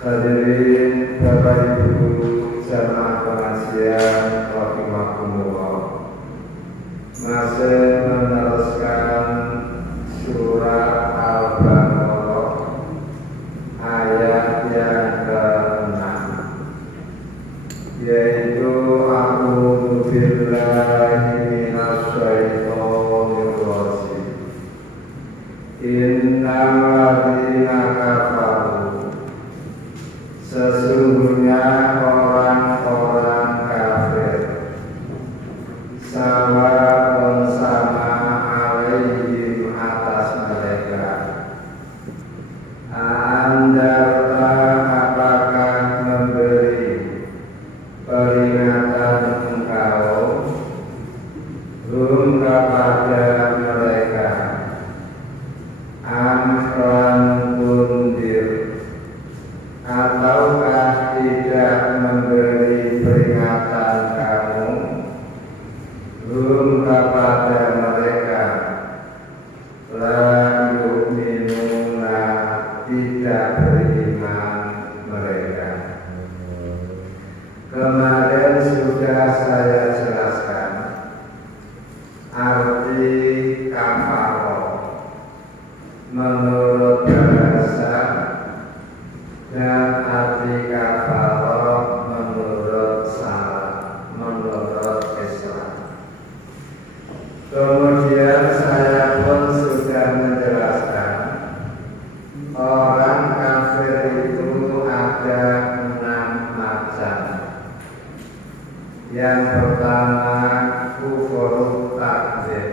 Hadirin Bapak Ibu jamaah pengajian rahimakumullah, masih meneruskan surah Al-Baqarah ayat yang ke-6, yaitu a'udzu billahi minasyaitonir rajim. Innal ladzina kafaru, sesungguhnya orang-orang kafir, sawa'un sama alaihim atas mereka, andarta apakah memberi peringatan engkau hum kepada mereka, amran kundir ataukah tidak memberi peringatan kamu hum kepada mereka, la yu'minuna tidak beriman mereka. Kemarin sudah saya jelaskan arti kafaro menurut bahasa dan arti kafaro menurut Islam. Kemudian saya pun sudah menjelaskan orang kafir itu ada 6 macam. Yang pertama kufur takdzib,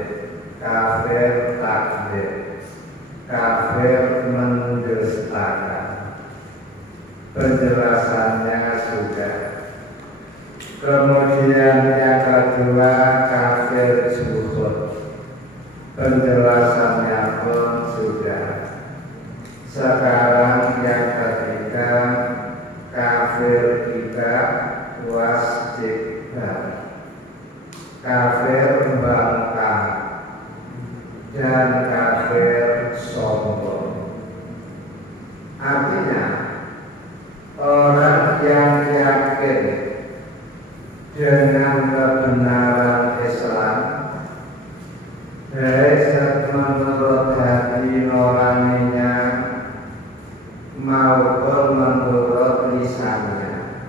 kafir takdzib, kafir mendustakan. Penjelasannya sudah. Kemudian yang kedua kafir juhud, penjelasannya pun sudah. Sekarang yang ketiga kafir ibadah wastikbar, kafir bangkang dan kafir sombong. Artinya orang yang yakin dengan kebenaran Islam, baik menurut hati nuraninya maupun menurut lisannya.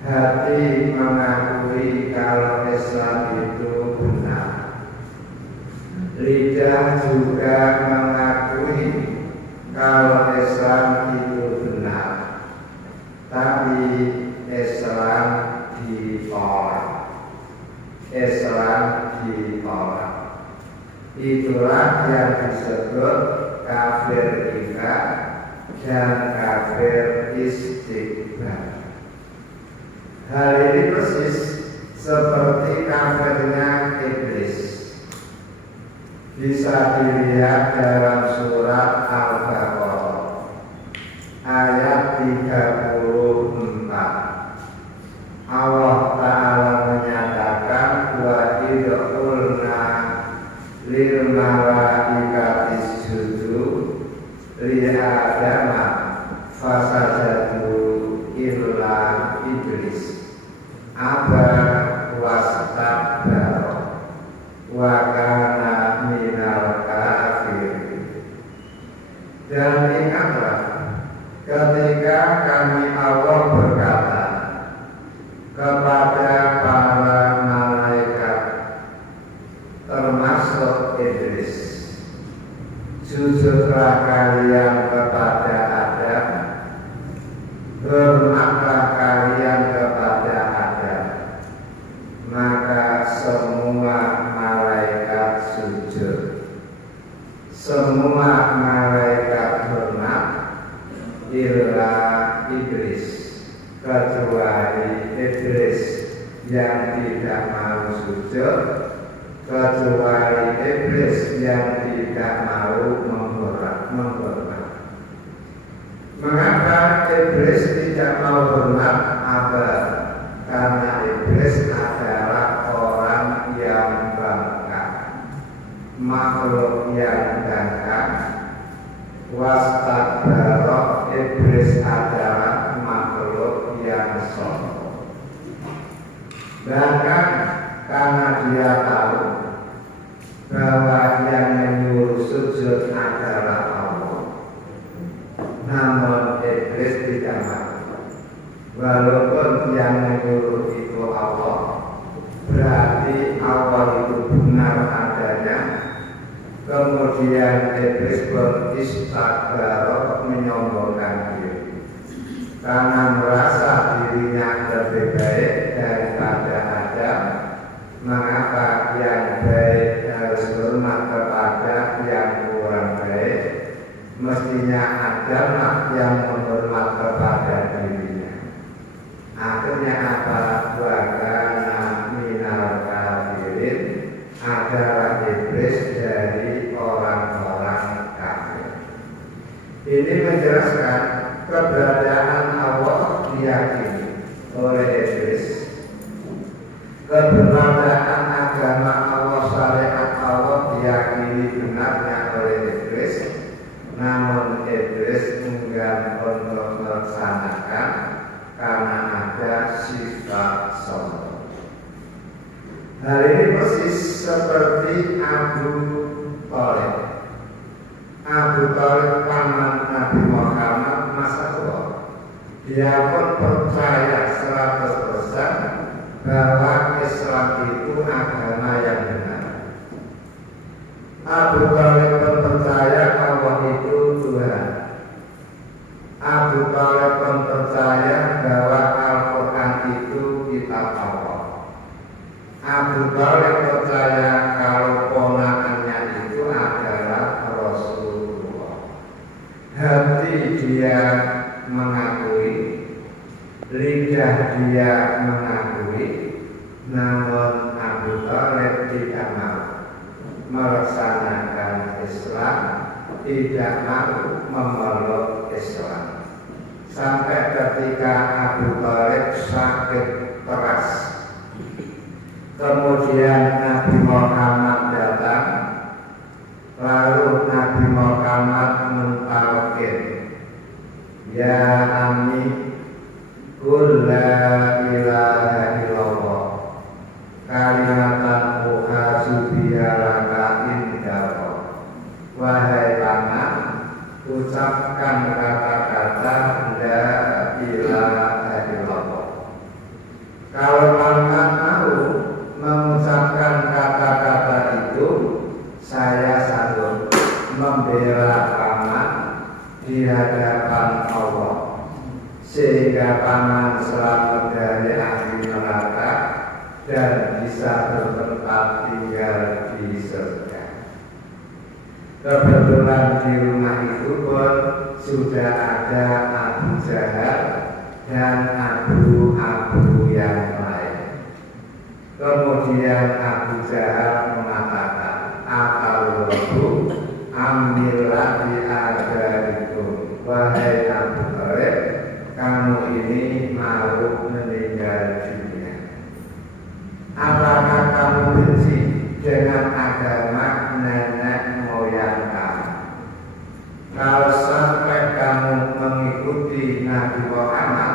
Hati mengakui kalau Islam itu benar, lidah juga mengakui kalau Islam itu benar, tapi Islam ditolak. Islam ditolak. Itulah yang disebut kafir ibadah dan kafir istikbar. Hal ini persis seperti kafirnya iblis. Bisa dilihat dalam surat Al-Baqarah ayat 34. Allah Ta'ala menyatakan wa idhulna lil malaikati isjudu li adama fasajadu illa iblis aba wastakbara wa kana minal kafirin. Dan ingatlah ketika kami Allah berkata kepada para malaikat termasuk iblis, sujudlah kalian kepada Adam, hormatlah kalian kepada Adam. Maka semua malaikat sujud, semua malaikat hormat, illa iblis, kecuali iblis yang tidak mau sujud, kecuali iblis yang tidak mau menghormat. Mengapa iblis tidak mau hormat? Karena iblis adalah orang yang bangkang, makhluk yang bangkang. Wastakbara, iblis adalah walaupun yang menyuruh itu Allah, berarti Allah itu benar adanya. Kemudian iblis beristakbar, menyombongkan diri karena merasa dirinya lebih baik daripada Adam. Mengapa yang baik harus hormat kepada yang kurang baik? Mestinya Adam yang menghormat kepada dirinya. Akhirnya apa? Wakana minal kafirin, adalah iblis dari orang-orang kafir. Ini menjelaskan keberadaan Allah diyakini oleh iblis, keberadaan agama Allah, syariat Allah diyakini benarnya oleh iblis, namun iblis enggan untuk melaksanakan karena ada sifat sombong. Hal ini persis seperti Abu Thalib. Abu Thalib paman Nabi Muhammad masa tua. Dia pun percaya 100% bahwa Islam itu agama yang benar. Abu Thalib pun percaya Allah itu Tuhan. Abu Thalib pun percaya bahwa Al-Quran itu kitab Allah. Abu Thalib percaya kalau ponakannya itu adalah Rasulullah. Hati dia mengakui, lidah dia mengakui, namun Abu Thalib tidak mau melaksanakan Islam, tidak mau memeluk Islam. Sampai ketika Abu Thalib sakit keras, kemudian Nabi Muhammad datang, lalu Nabi Muhammad mentalkin, ya ami, qul la ilaha illallah, kalimatan uhaju biyalaka indallah. Wahai paman, ucapkan kata-kata la ilaha illallah. Kalau paman mau mengucapkan kata-kata itu, saya sanggup membela paman di hadapan Allah, sehingga paman selamat dari api neraka dan bisa bertempat tinggal di surga. Kebetulan di rumah itu pun sudah ada Abu Jahal dan Abu yang lain. Kemudian Abu Jahal mengatakan, Atallahu amillah di agarikum. Wahai Abu Thalib, kamu ini mau meninggal dunia. Apakah kamu benci dengan agama nenek moyang kamu? Kalau sampai kamu mengikuti Nabi Muhammad,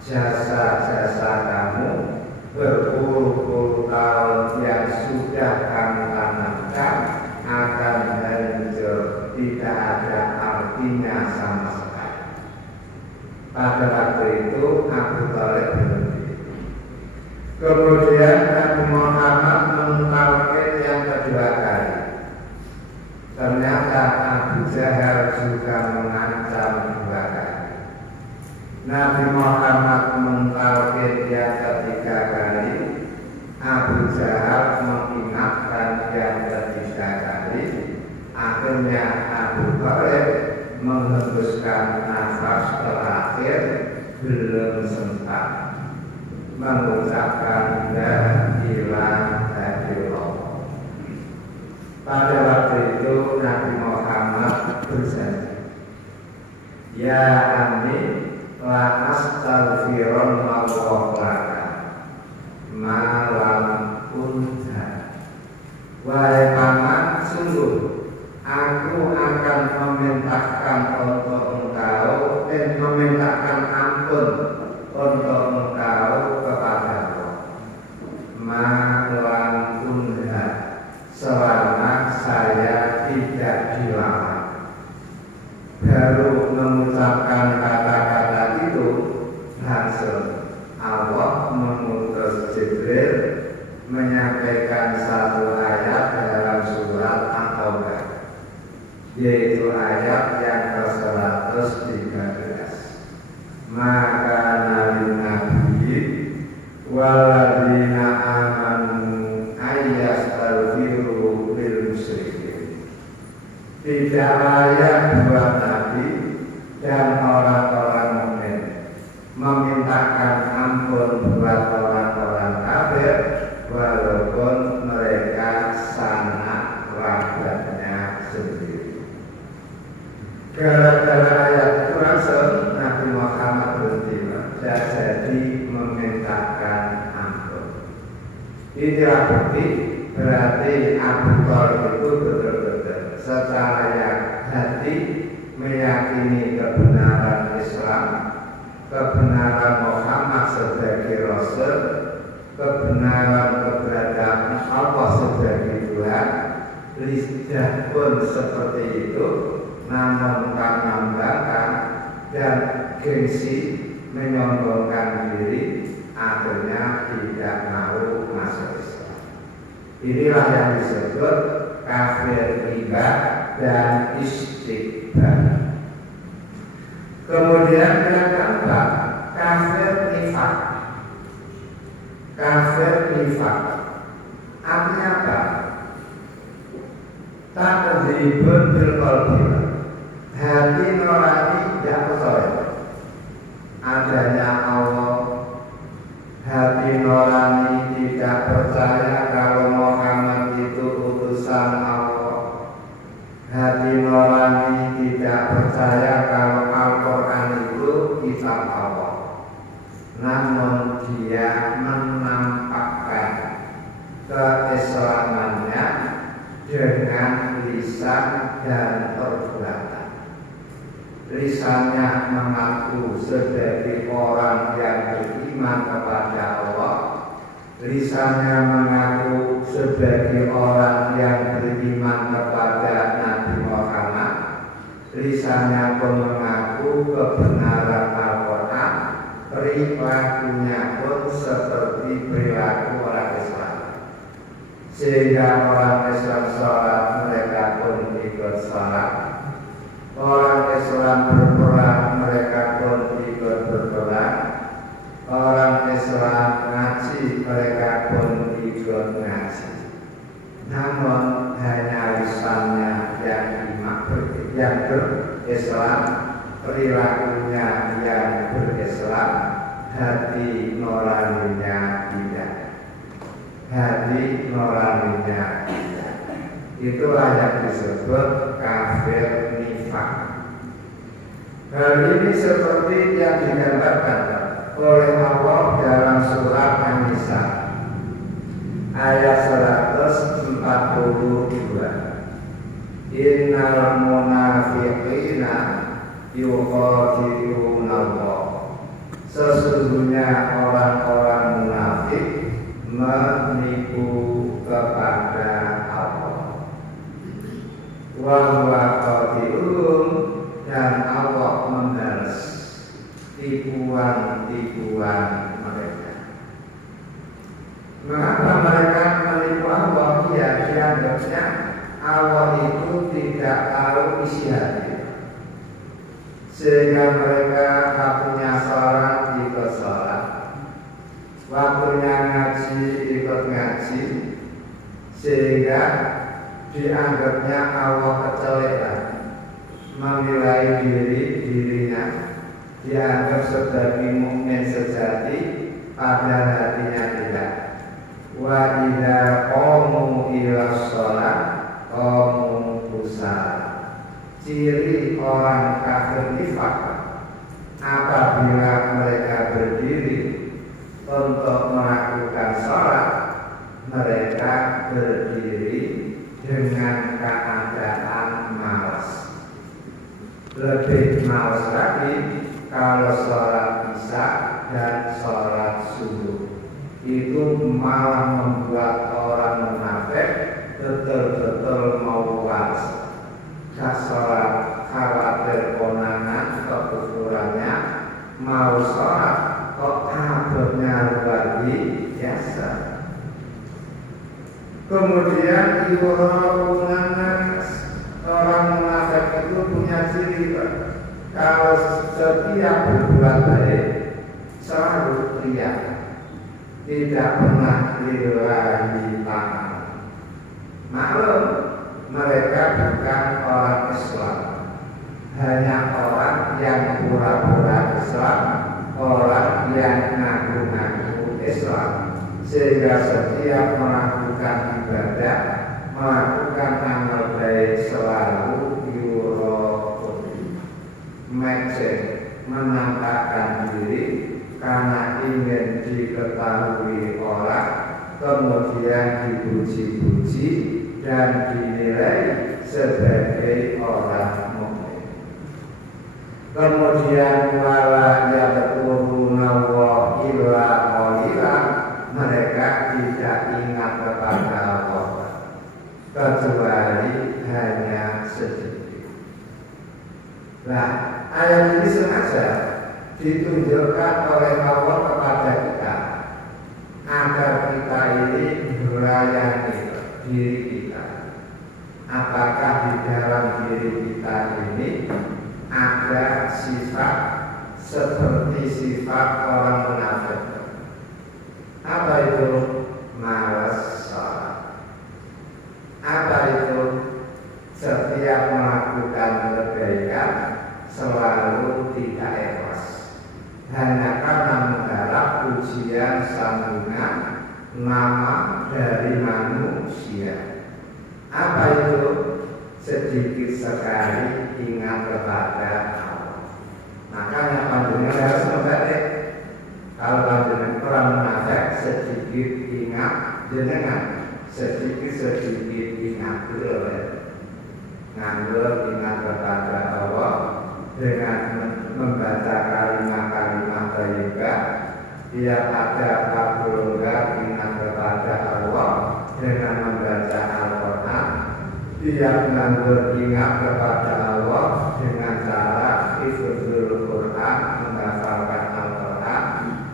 jasa-jasa kamu berpuluh-puluh tahun yang sudah kamu tanamkan akan hancur, tidak ada artinya sama sekali. Pada waktu itu Abu Thalib berhenti. Kemudian Nabi Muhammad mentalkin yang kedua kali. Ternyata Abu Jahal juga mengancam dua kali. Nabi Muhammad mentalkin yang ketiga kali, Abu Jahal mengingatkan yang ketiga kali. Akhirnya Abu Thalib menghembuskan nafas terakhir, belum sempat mengucapkan la ilaha illallah. Pada waktu itu Nabi Muhammad berjanji, ya ami, la astaghfirullah laka malam kunta. Wahai paman, sungguh aku akan memintakan untuk engkau dan memintakan ampun untuk engkau kepada Allah malam kunta, selama saya tidak dilarang. Baru mengucapkan kata-kata itu langsung dan orang-orang mukmin, memintakan ampun buat orang-orang kafir walaupun mereka sangat kerabatnya sendiri. Gara-gara ayat itu langsung Nabi Muhammad bertindak jadi memintakan ampun. Inilah bukti berarti Abu Thalib itu betul-betul secara hati meyakini kebenaran Islam, kebenaran Muhammad sebagai Rasul, kebenaran keberadaan Allah sebagai Tuhan. Lidah pun seperti itu, namun karena membangkang dan gengsi menyombongkan diri, akhirnya tidak mau masuk Islam. Inilah yang disebut kafir riba dan istikbar. Kemudian yang keempat, kafir nifak. Kafir nifak artinya apa? Takdzibun bil qalbi, hati nurani tidak percaya adanya Allah, hati nurani tidak percaya kalau Muhammad itu utusan Allah, hati nurani tidak percaya kalau Al-Quran itu kitab Allah, namun dia menampakkan keislamannya dengan lisan dan perbuatan. Lisannya mengaku sebagai orang yang beriman kepada Allah, lisannya mengaku sebagai orang yang beriman kepada Nabi Muhammad, lisannya pun mengaku kebenaran Al-Quran, perilakunya pun seperti perilaku orang Islam. Sehingga orang Islam sholat, mereka pun ikut sholat. Orang Islam berperang, mereka pun ikut berperang. Orang Islam ngaji, mereka pun ikut ngaji. Namun hanya lisannya yang berislam, perilakunya yang berislam, hati nuraninya tidak. Hati nuraninya tidak. Itulah yang disebut kafir nifak. Hal ini seperti yang digambarkan oleh Allah dalam surat An-Nisa ayat 142. Innal munafiqina yukhadi'una Allah. Sesungguhnya orang-orang munafik menipu kepada Allah. Wa huwa qadi'un, dan Allah membalas tipuan-tipuan mereka. Mengapa mereka menipu Allah? Ya, dianggapnya Allah itu tidak tahu isi hati, sehingga mereka waktunya sholat ikut sholat, waktunya ngaji ikut ngaji, sehingga dianggapnya Allah keceleran, menilai dirinya, dianggap sebagai mukmin sejati, padahal hatinya tidak. Wa idza qamu ila sholat qamu kusala. Ciri orang kafir nifak, apabila mereka berdiri untuk melakukan sholat, mereka berdiri dengan keadaan malas. Lebih malas lagi kalau sholat isya dan sholat subuh, itu malah membuat orang munafik betul-betul mau puas. Gak sholat khawatir konangan kekufurannya, mau sholat kok kabutnya luar biasa. Kemudian orang munafik itu punya ciri, kalau setiap berbuat baik selalu teriak, tidak pernah diraih tangan. Maklum, mereka bukan orang Islam, hanya orang yang sehingga setiap melakukan ibadah, melakukan amal baik selalu yuraqabi, menampakkan diri karena ingin diketahui orang, kemudian dipuji-puji dan dinilai sebagai orang mukmin. Kemudian wala yadhkuruna wa illa qalila, mereka tidak ingat kepada Allah kecuali hanya sedikit. Nah, ayat ini sengaja ditunjukkan oleh Allah kepada kita agar kita ini melayani diri kita. Apakah di dalam diri kita ini ada sifat seperti sifat orang munafik? Apa itu? Malas sholat. Apa itu? Setiap melakukan kebaikan selalu tidak ikhlas, hanya karena mengharap pujian sambungan nama dari manusia. Apa itu? Sedikit sekali ingat kepada Allah. Makanya panjenengan harus membalik. Kalau panjenengan orang munafik, sedikit ingat jenengan, sedikit ingat dulu. Ngambil ingat kepada Allah dengan membaca kalimat-kalimat thayyibah. Tiap ada waktu longgar ingat kepada Allah dengan membaca Al-Quran. Tiap ngambil ingat kepada Allah dengan cara hifdzul Quran, menghafalkan Al-Quran.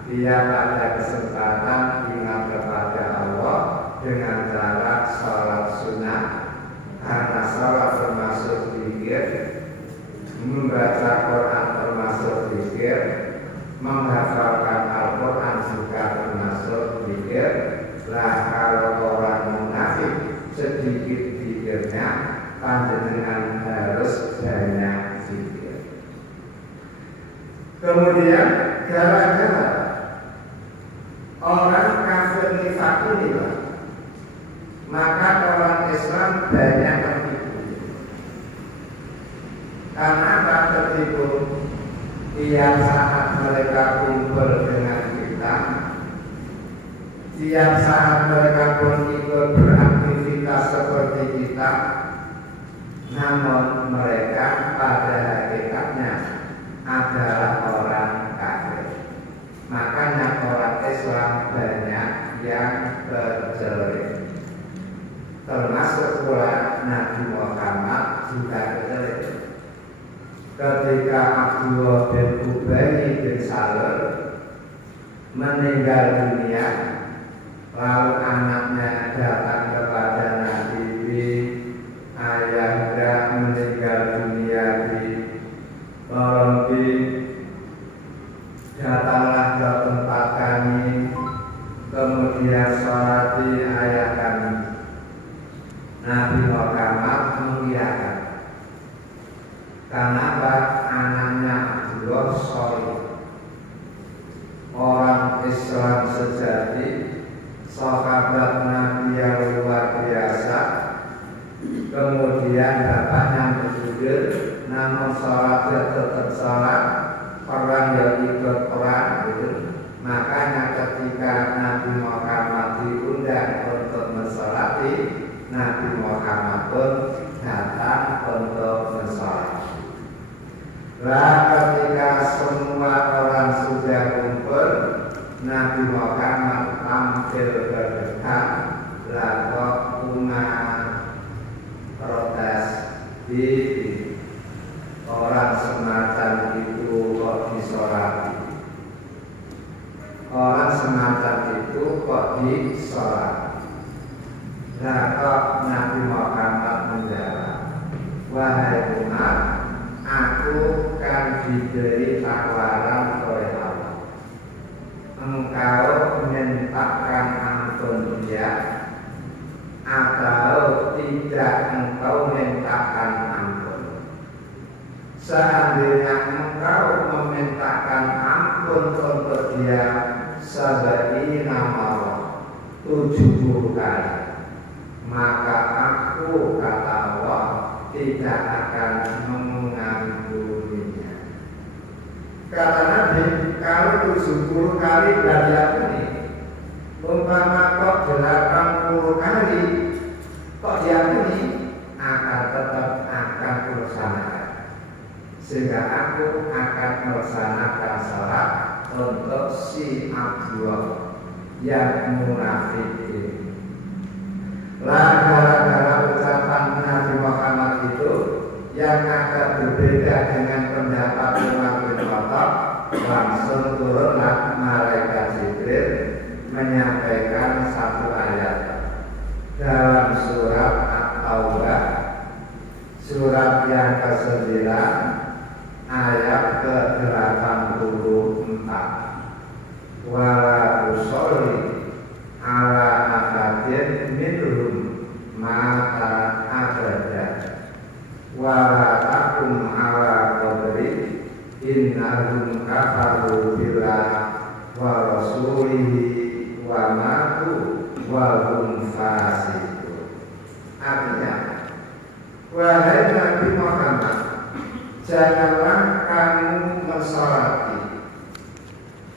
Tiap ada kesempatan ingat kepada Allah dengan cara sholat sunnah, karena sholat termasuk zikir, membaca Quran termasuk zikir, menghafalkan Al-Quran juga termasuk zikir. Lah kalau orang munafik sedikit zikirnya, panjenengan harus banyak zikir. Kemudian gara-gara orang kafir nifak ini, maka orang Islam banyak tertipu. Karena tak tertipu, tiap saat mereka kumpul dengan kita, tiap saat mereka pun ikut beraktivitas seperti kita, namun mereka pada hakikatnya adalah orang kafir. Makanya orang Islam banyak yang bercerai, termasuk pula Nabi Muhammad juga bercerai. Ketika Abdullah bin Ubay bin Salul meninggal dunia, lalu anaknya datang kepada Nabi, ayahnya meninggal dunia di Rombi, datanglah ke tempat kami, kemudian sholati ayah kami. Nabi Muhammad mengiyakan. Kenapa? Anaknya Abdullah sholih, orang Islam sejati, sahabat Nabi yang luar biasa. Kemudian bapaknya berjudul, namun sholatnya tetap sholat, perang yang ikut perang gitu. Makanya ketika Nabi Muhammad diundang untuk mensolati, Nabi Muhammad pun datang untuk mensolat. Lah ketika semua orang sudah kumpul, Nabi Muhammad tampil berdekat, lalu umat protes, di orang semacam itu kok disolati, orang semacam itu kok disolati. Nah kok Nabi Muhammad menjawab, wahai umat, aku kan diberi tawaran oleh Allah. Engkau memintakan ampun dia, atau tidak engkau mintakan ampun. Seandainya engkau memintakan ampun untuk dia sebagai nama Allah, akan mengampuninya. Kata Nabi, kalau 70 kali gak diampuni, umpama kok 80 kali kok diampuni, akan tetap akan melaksanakan. Sehingga aku akan melaksanakan salat untuk si Abdullah yang munafik ini. Lah gara-gara ucapan Nabi Muhammad itu yang agak berbeda dengan pendapat Umar bin Khattab, langsung turunlah malaikat Jibril menyampaikan satu ayat dalam surat At-Taubah, surat yang ke-9 ayat ke-84. Wala usolli ala ahadin minhum mata abada wala takum ala qabri innahum kafaru billah wa rasulihi wa matu wa hum fasiqun. Artinya, wahai Nabi Muhammad, janganlah kamu mensolati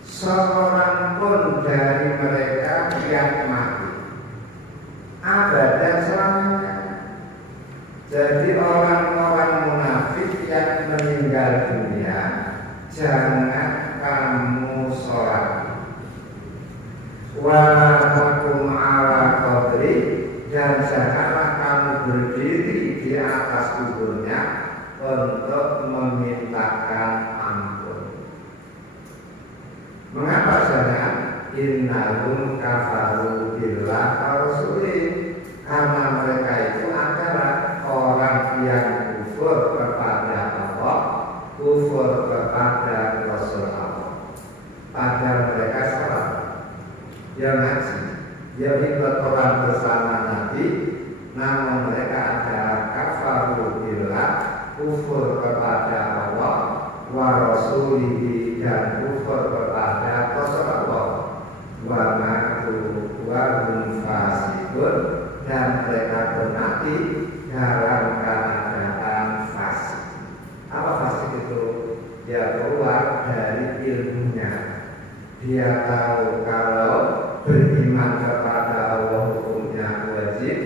seorang pun dari mereka yang mati abadan selamanya. Jadi orang-orang munafik yang meninggal dunia jangan kamu sholat. Wala takum ala qabri, dan janganlah kamu berdiri di atas kuburnya untuk memintakan ampun. Mengapa jangan? Innahum kafaru billah wa rasulih, karena mereka itu adalah orang yang kufur kepada Allah, kufur kepada Rasul Allah. Padahal mereka salah, dia ngaji, dia ikut orang bersama Nabi, namun mereka adalah kafaru billah, kufur kepada Allah, wa rasulihi, dan kufur kepada Rasul Allah, wa matu wa hum fasiqun, dan mereka mati dalam keadaan fasik. Apa fasik itu? Dia keluar dari ilmunya. Dia tahu kalau beriman kepada Allah hukumnya wajib,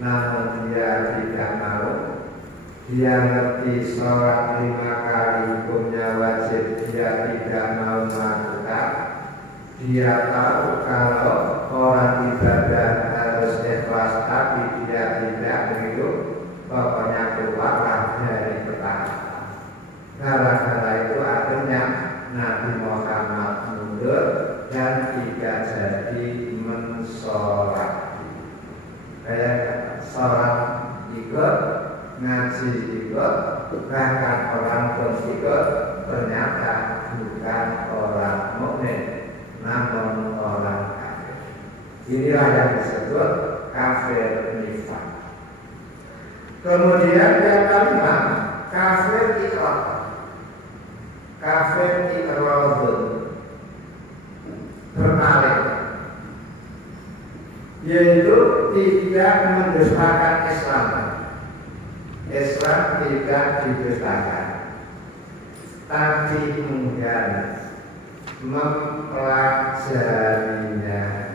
namun dia tidak mau. Dia ngerti sholat 5 kali hukumnya wajib, dia tidak mau melakukan. Dia tahu kalau orang ibadah harus ikhlas, tapi dia tidak begitu. Pokoknya keluarlah dari ketaatan. Gara-gara itu akhirnya Nabi Muhammad mundur dan tidak jadi mensolati. Kayak sholat ikut, ngaji ikut, bahkan orang pun ikut, ternyata bukan orang mukmin, namun orang kafir. Inilah yang disebut kafir nifaq. Kemudian yang kelima, kafir ikrah. Kafir ikrahun, berpaling, yaitu tidak mendustakan Islam. Islam tidak didustakan, tapi kemudian mempelajarinya.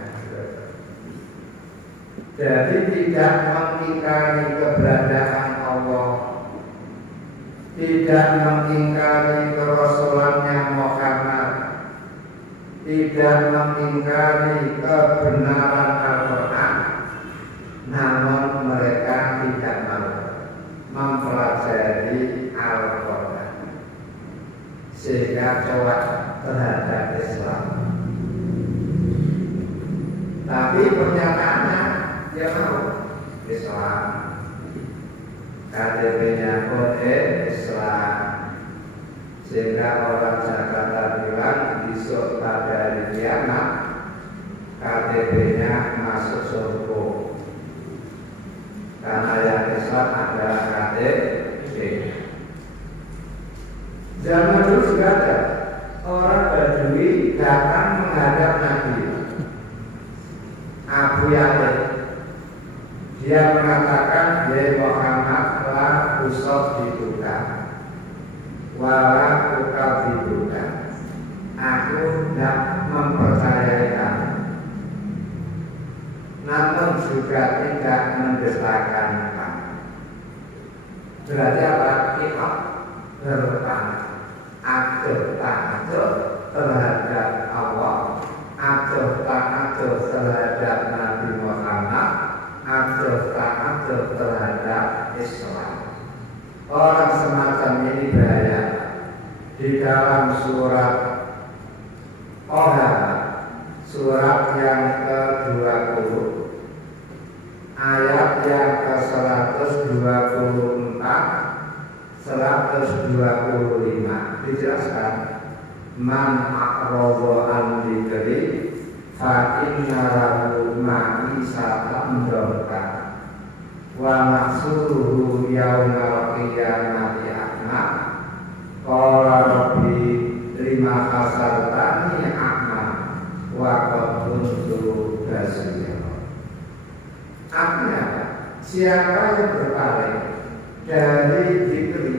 Jadi tidak mengingkari keberadaan Allah, tidak mengingkari kerasulannya Muhammad, tidak mengingkari kebenaran Al-Quran, namun mereka tidak mau mempelajari Al-Quran, sehingga coba terhadap Islam. Tapi pernyataannya dia mau Islam, KTP-nya pun Islam, sehingga orang Jakarta bilang besok pada hari kiamat KTP-nya masuk surga, karena yang Islam adalah KTP. Zaman dulu sudah ada orang Badui datang menghadap Nabi Abu Yahya. Dia mengatakan, "Ya Muhammad, la usop dibuka, wala ukal dibuka. Aku tidak mempercayai kamu, namun juga tidak mendustakan kamu. Berarti apa? Kita bertanya, aduh tak aduh terhadap Allah, aduh tak aduh terhadap Nabi Muhammad, aduh tak aduh terhadap Islam. Orang semacam ini bahaya. Di dalam surat Toha, surat yang ke-20, ayat yang ke-124, 125 dijelaskan, man a'radha an dzikri fa inna lahu ma'isatan dhanka wa nahsuruhu yaumal qiyamati a'ma qala rabbi lima hasartani a'ma wa qad kuntu basira. Artinya, siapa yang berpaling dari dzikri,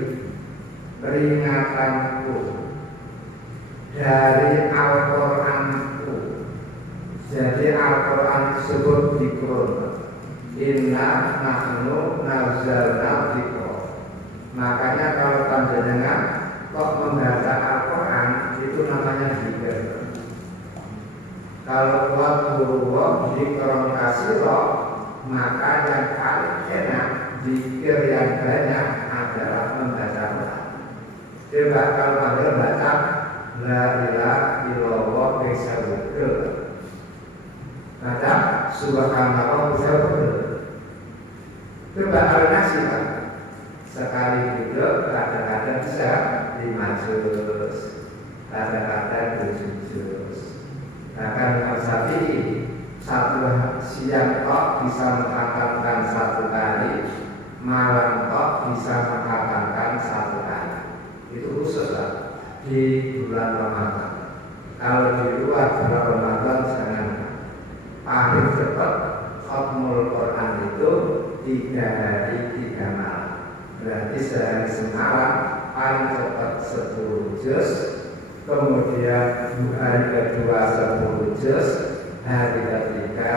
peringatanku, dari Al-Quranku, jadi Al-Quran disebut dzikrun, inna nahnu nazzalna dzikra. Makanya kalau panjenengan kok membaca Al-Quran itu namanya dzikir. Kalau buat guru dzikron kasiro, maka yang paling enak dzikir yang banyak adalah membaca Quran. Coba kalau panjenengan baca la ilaha illallah bisa betul, baca subhanallah bisa betul. Coba al-nasi sekali duduk kadang-kadang bisa 5 juz, kadang-kadang 7 juz. Bahkan Imam Syafi'i satu siang kok bisa menghatamkan 1 kali, malam kok bisa menghatamkan 1 kali. Itu khusus lah di bulan Ramadan. Kalau di luar bulan Ramadan jangan. Paling cepat khatmul Quran itu 3 hari 3 malam. Berarti sehari semalam paling cepat 10 juz, kemudian hari kedua 10 juz, hari ketiga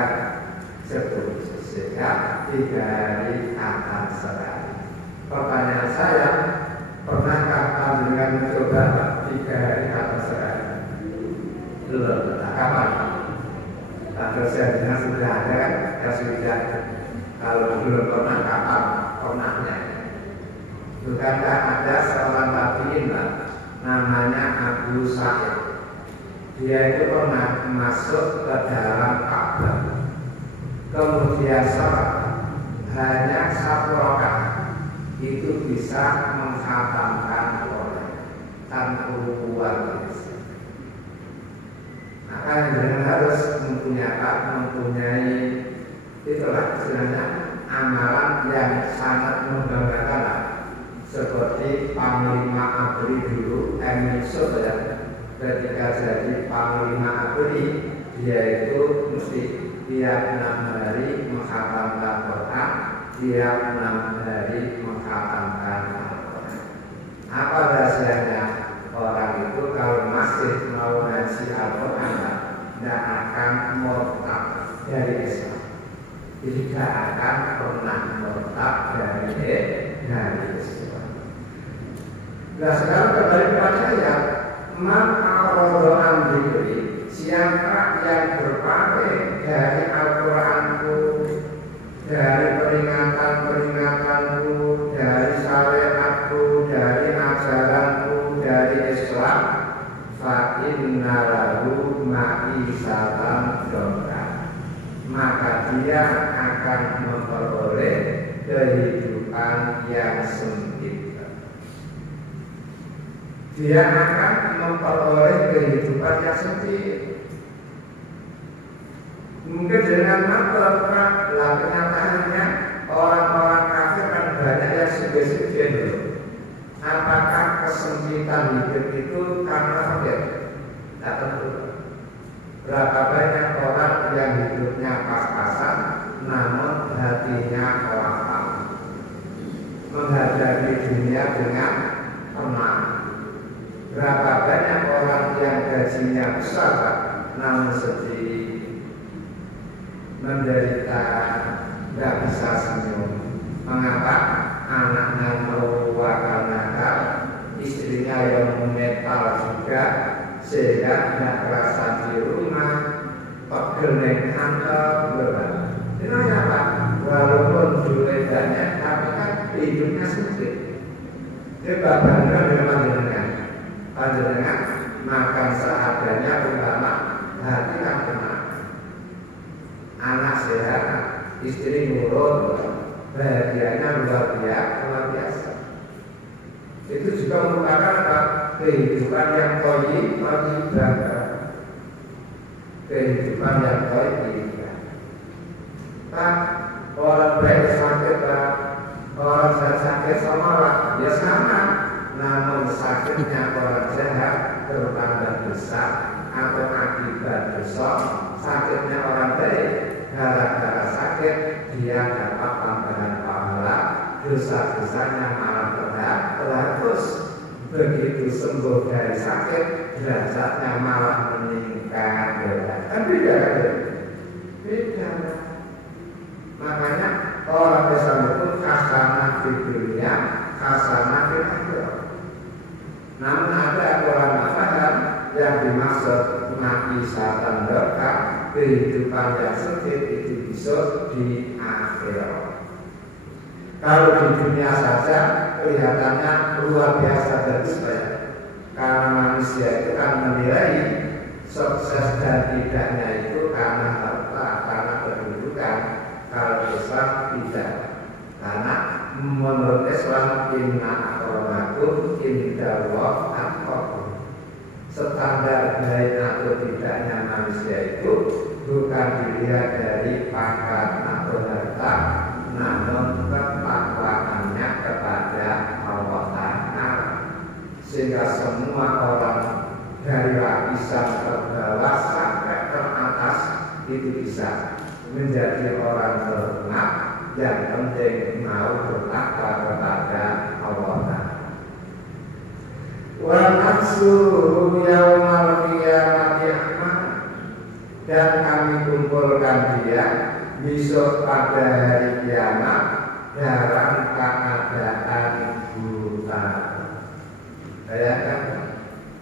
10 juz, sehingga 3 hari akan sekali. Pertanyaan saya, pernahkah panjenengan mencoba 3 hari akan sekali? Belum. Kapan? Kalau saya dengar sudah ada kan? Ya sudah. Kalau belum pernah, kapan pernahnya? Bukankah ada seorang tabi'in namanya Abu Sa'id? Dia itu pernah masuk ke dalam Ka'bah, kemudian sholat hanya 1 rakaat, itu bisa menghatamkan Quran tanpa luar biasa. Maka jangan harus mempunyai itulah istilahnya amalan yang sangat membanggakan, seperti Panglima ABRI dulu, Yusuf ya. Ketika jadi Panglima ABRI, dia itu mesti tiap 6 hari menghatamkan Quran, tiap 6 hari menghatamkan Al-Quran. Apa rahasianya? Orang itu kalau masih mau ngaji Al-Quran, tidak akan murtad dari Islam. Tidak akan pernah murtad dari Islam. Nah sekarang kembali kepada ayat, man a'radha an dzikri, siapa yang berpaling dari Al-Quranku, dari peringatan-peringatanku, dari syariatku, dari ajaranku, dari Islam, fa inna lahu ma'isatan dhanka, maka dia akan memperoleh kehidupan yang sempit. Dia akan memperoleh kehidupan yang sempit. Mungkin dengan mata lah kenyataannya orang-orang kafir kan banyak yang suge-suge dulu. Apakah kesempitan hidup itu karena fakir? Tak tentu. Berapa banyak orang yang hidupnya pas-pasan, namun hatinya lapang, menghadapi dunia dengan tenang. Berapa banyak orang yang gajinya besar Pak, namun sedih, menderita, nggak bisa senyum. Mengapa? Anaknya melupakan nakal, istrinya yang menetal juga, sehingga tidak terasa di rumah, pegel neng kantor, berat. Ini apa? Walaupun duit banyak, tapi kan hidupnya sempit. Jadi bagaimana dengan panjenengan makan seadanya, umpama hati kan tenang, anak sehat, istri nurut, bahagianya luar biasa. Itu juga merupakan kehidupan yang thayyibah. Kehidupan yang thayyibah. Pak, orang baik sakit Pak, orang sakit sama Pak, ya sama. Namun sakitnya orang jahat bertambah besar atau akibat besar. Sakitnya orang baik, gara-gara sakit dia dapat tambahan pahala, dosa-dosanya malah terhapus. Begitu sembuh dari sakit, derajatnya malah meningkat. Kan beda. Makanya orang Islam itu hasanah di dunia, hasanah di akhirat. Namun ada orang paham yang dimaksud ma'isatan berkah, kehidupan yang sempit itu bisa di akhirat. Kalau di dunia saja kelihatannya luar biasa dan baik, karena manusia itu kan menilai sukses dan tidaknya itu karena harta, karena kedudukan. Kalau Islam tidak, karena menurut Islam inna akramakum indallah atqakum. Standar baik atau tidaknya manusia itu bukan dilihat dari pangkat atau harta, namun ketakwaannya kepada Allah Ta'ala. Sehingga semua orang dari lapisan terbawah sampai ke atas itu bisa menjadi orang terhormat. Yang penting mau bertakwa kepada Allah Ta'ala. Wa nahsyuruhum yaumal qiyamati a'ma, dan kami kumpulkan dia besok pada hari kiamat dalam keadaan buta. Bayangkan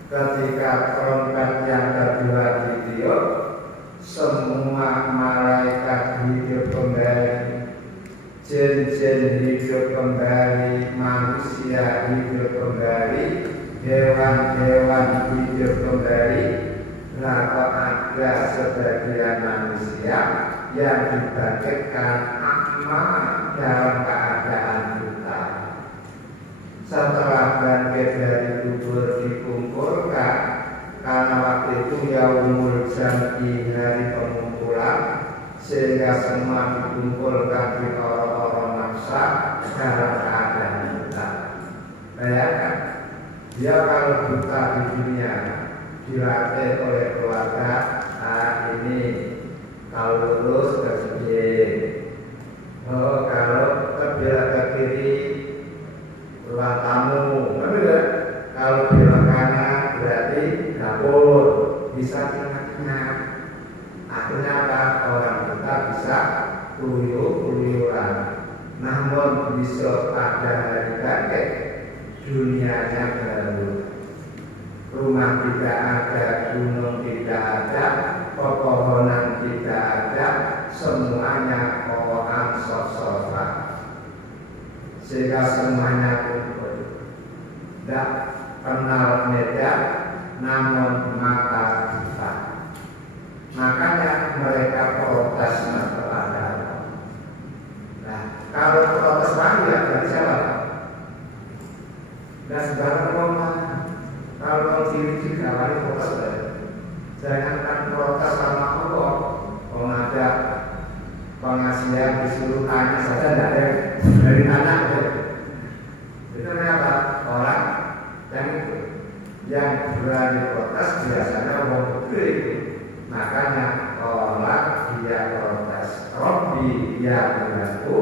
ketika trompet yang kedua ditiup, semua malaikat hidup kembali, jin-jin hidup kembali, manusia hidup kembali, hewan-hewan hidup kembali. Lalu ada sebagian manusia yang dibangkitkan akma dalam keadaan buta. Setelah bangkit dari kubur dikumpulkan, karena waktu itu yaumul jam'i, hari pengumpulan, sehingga semua dikumpulkan di orang-orang maksa dalam keadaan buta. Bayangkan, dia kalau buta di dunia dilatih oleh keluarga, ini kalau lurus ke sini, kalau belok ke kiri ruang tamu, kalau belok kanan berarti dapur, bisa tengah-tengah. Akhirnya apa? Orang kita bisa keluyuran. Namun bisa pada hari bangkit, dunianya baru. Rumah tidak ada, gunung tidak ada, pepohonan tidak ada, semuanya pohonan sok-sokan. Sehingga semuanya kumpul. Tidak kenal medan, namun mata buta. Makanya mereka protes kepada Allah. Nah, kalau protes lagi ya berarti siapa? Dan sebarang ngomong, kalau diri juga wali protes, jangankan protes sama Allah. Kalau ada pengajian disuruh tanya saja tidak ada dari anak. Itu kenapa? Orang yang berani protes biasanya orang gede. Makanya orang dia protes. Robbi ya Tuhanku,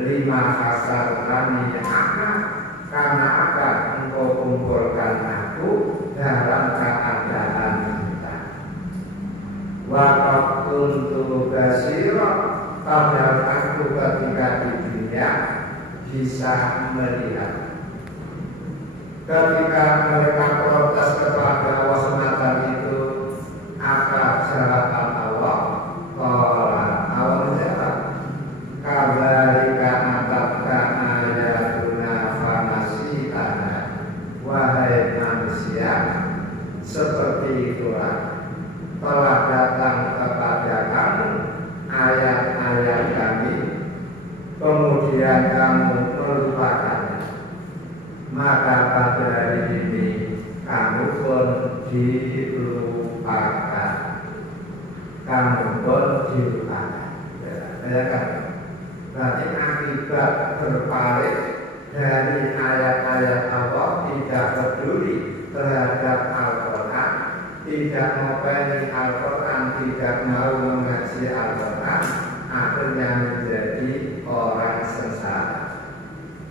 5 hasar kami yang akan karena akan engkau kumpulkan aku dalam keadaan buta. Waktu untuk basiro, padahal aku ketika di dunia bisa melihat. Ketika mereka protes kepada Allah semacam itu, apa jawaban Allah? Allah menjawab, kabarika atabka ayatuna fanasitana. Wahai manusia, seperti itulah telah datang kepada kamu ayat-ayat kami, kemudian kamu melupakannya. Maka pada hari ini kamu pun dilupakan. Kamu pun dilupakan. Ya kan? Berarti akibat berpaling dari ayat-ayat Allah, tidak peduli terhadap Al-Quran, tidak ngopeni Al-Quran, tidak mau mengaji Al-Quran, akhirnya menjadi orang sengsara.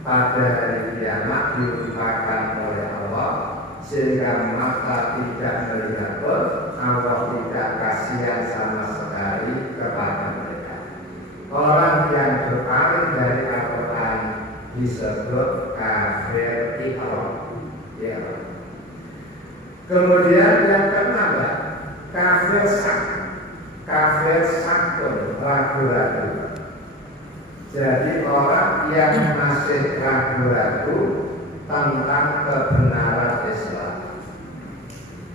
Pada hari kiamat dilupakan oleh Allah, sehingga mata tidak melihat pun Allah tidak kasihan sama sekali kepada mereka. Orang yang berpaling dari Al-Quran disebut kafir ikhram. Ya. Kemudian yang kedua, kafir sak, kafir sakun, ragu-ragu. Jadi orang yang masih ragu-ragu tentang kebenaran Islam,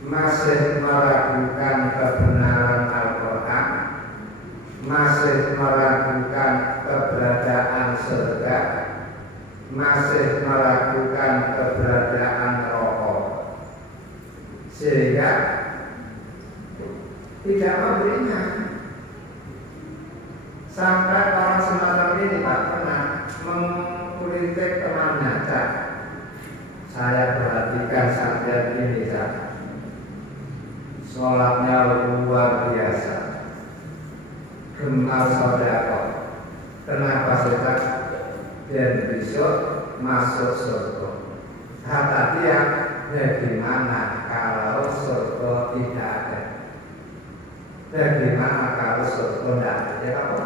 masih meragukan kebenaran Al-Quran, masih meragukan keberadaan surga, masih meragukan keberadaan rokok, sehingga tidak memberinya. Sampai orang semacam ini tak pernah mengkritik temannya, Cak. Saya perhatikan sampai ini, Cak. Sholatnya luar biasa, gemar sodako. Kenapa sih, Cak? Dan besok masuk surga. Kata dia, bagaimana kalau surga tidak ada? Bagaimana kalau surga tidak ada? Ya apa?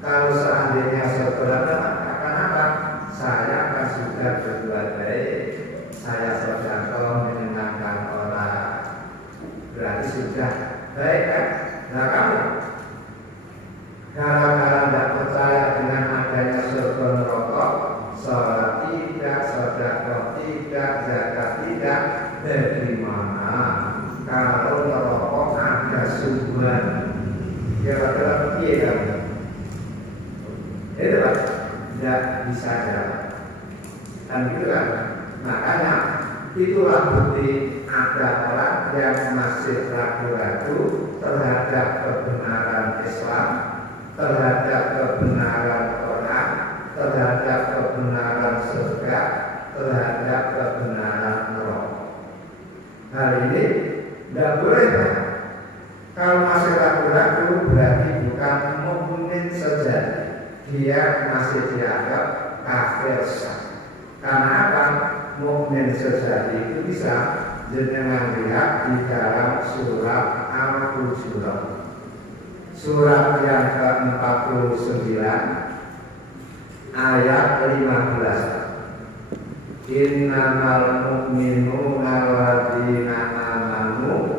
Kalau seandainya surga akan apa? Saya akan sudah berbuat baik, saya sedekah menyenangkan orang, berarti sudah baik kan? Nah kamu gara-gara tidak percaya dengan adanya surga neraka, sholat tidak, sedekah tidak, zakat tidak, bagaimana kalau neraka ada sumber? Kira-kira iya kan? Itu Pak, tidak bisa jalan. Dan itu kan, makanya itulah bukti ada orang yang masih ragu-ragu terhadap kebenaran Islam, terhadap kebenaran Quran, terhadap kebenaran surga, terhadap kebenaran neraka. Hal ini tidak boleh Pak. Kalau masih ragu-ragu berarti bukan mukmin sejati. Dia masih dianggap kafir sah. Karena apa? Mukmin sejati itu bisa jenengan lihat di dalam surat Al-Hujurat, surat yang ke-49 ayat 15. Innamal mu'minuna alladzina amanu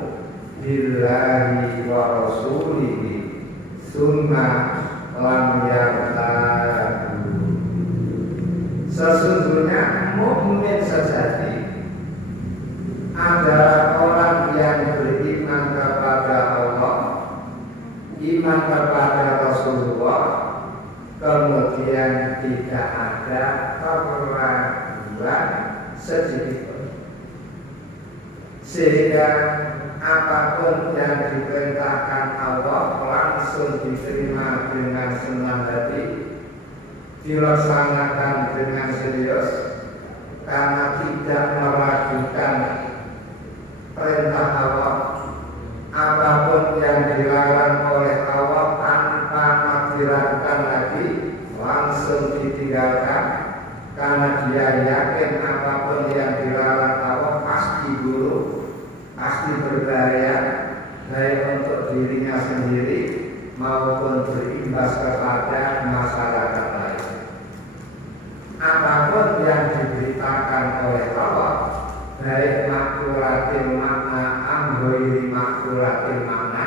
billahi wa rasulihi tsumma lam yartabu. Sesungguhnya mukmin sejati adalah orang yang beriman kepada Allah, iman kepada Rasulullah, kemudian tidak ada keraguan sedikit pun, sehingga apapun yang diperintahkan Allah langsung diterima dengan senang hati, dilaksanakan dengan serius, karena tidak meragukan perintah Allah. Apapun yang dilarang oleh Allah tanpa diragukan lagi, langsung ditinggalkan, karena dia yakin apapun yang dilarang Allah pasti buruk, pasti berbahaya, baik untuk dirinya sendiri maupun berimbas kepada masyarakat lain. Apapun yang diberitakan oleh Allah, baik makulatil makna amgoiri makulatil makna,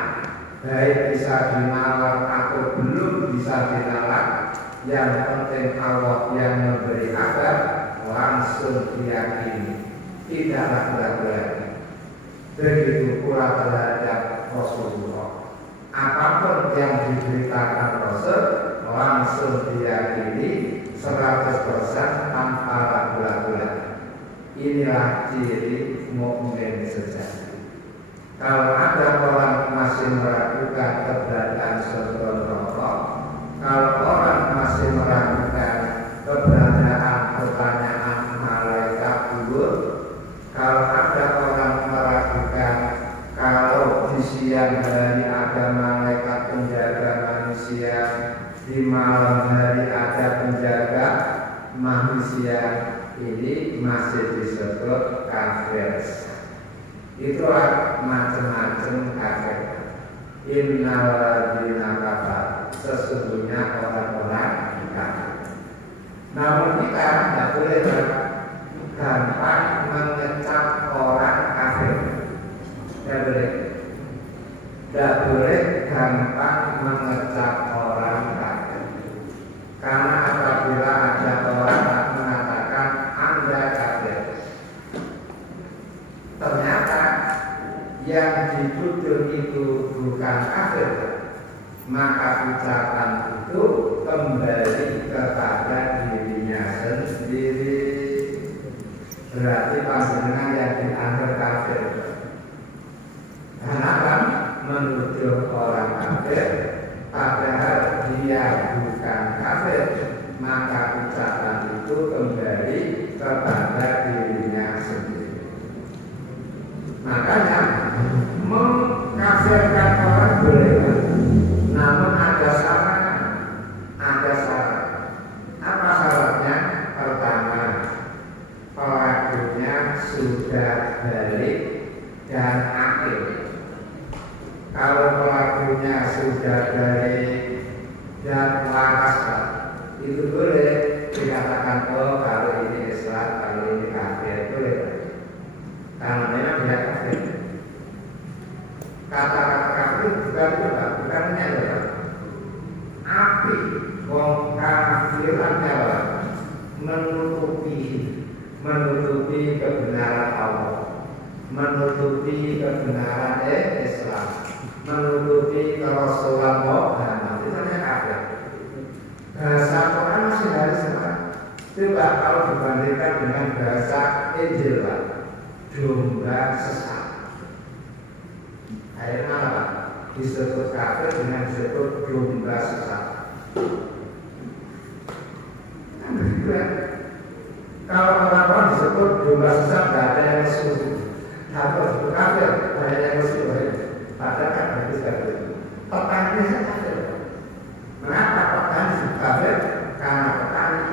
baik bisa dinalar atau belum bisa dinalar, yang penting Allah yang memberi kabar, langsung diyakini, tidaklah ragu-ragu. Begitu pula terhadap Rasulullah, apapun yang diberitakan Rasul langsung diyakini 100% tanpa ragu-ragu. Inilah ciri mukmin sejati. Kalau ada orang masih meragukan keberadaan surga neraka, kalau orang masih meragukan keberadaan pertanyaan malaikat kubur, kalau ada orang meragukan kalau di siang hari ada malaikat penjaga manusia, di malam hari ada penjaga manusia, ini masih disebut kafir. Itulah macam-macam kafir. Innal ladzina kafar, sesungguhnya orang-orang kafir. Namun kita tidak boleh gampang mengecap orang kafir. Tidak boleh gampang mengecap orang kafir. Karena apabila ada orang mengatakan Anda kafir, ternyata yang dituduh itu bukan kafir, maka ucapan itu kembali kepada dirinya sendiri. Berarti panjenengan yang dianggap kafir. Kenapa menuduh orang kafir padahal dia bukan kafir, maka ucapan itu kembali kepada dirinya sendiri. Makanya mengkafirkan orang boleh, namun ada syarat. Apa syaratnya? Pertama, pelakunya sudah balik dan akil. Kalau pelakunya sudah balik dan waras, itu boleh dikatakan kalau ini Islam, kalau ini kafir, boleh. Karena memang dia kafir. Kata-kata kafir bukan menyadar. Api wong kafirannya menutupi kebenaran Allah, menutupi kebenaran Islam, menutupi kerasulan Muhammad. Itu namanya kafir. Bahasa Quran masih harus sama. Coba kalau dibandingkan dengan bahasa Injil, domba sesat. Akhirnya apa? Disebut kafir dengan disebut domba sesat. Kalau orang-orang disebut domba sesat, tidak ada yang setuju. Kalau disebut kafir, tidak ada yang setuju. Padahal kan berarti kafir. Pertanyaannya kafir. Mengapa petani disebut kafir? Karena petani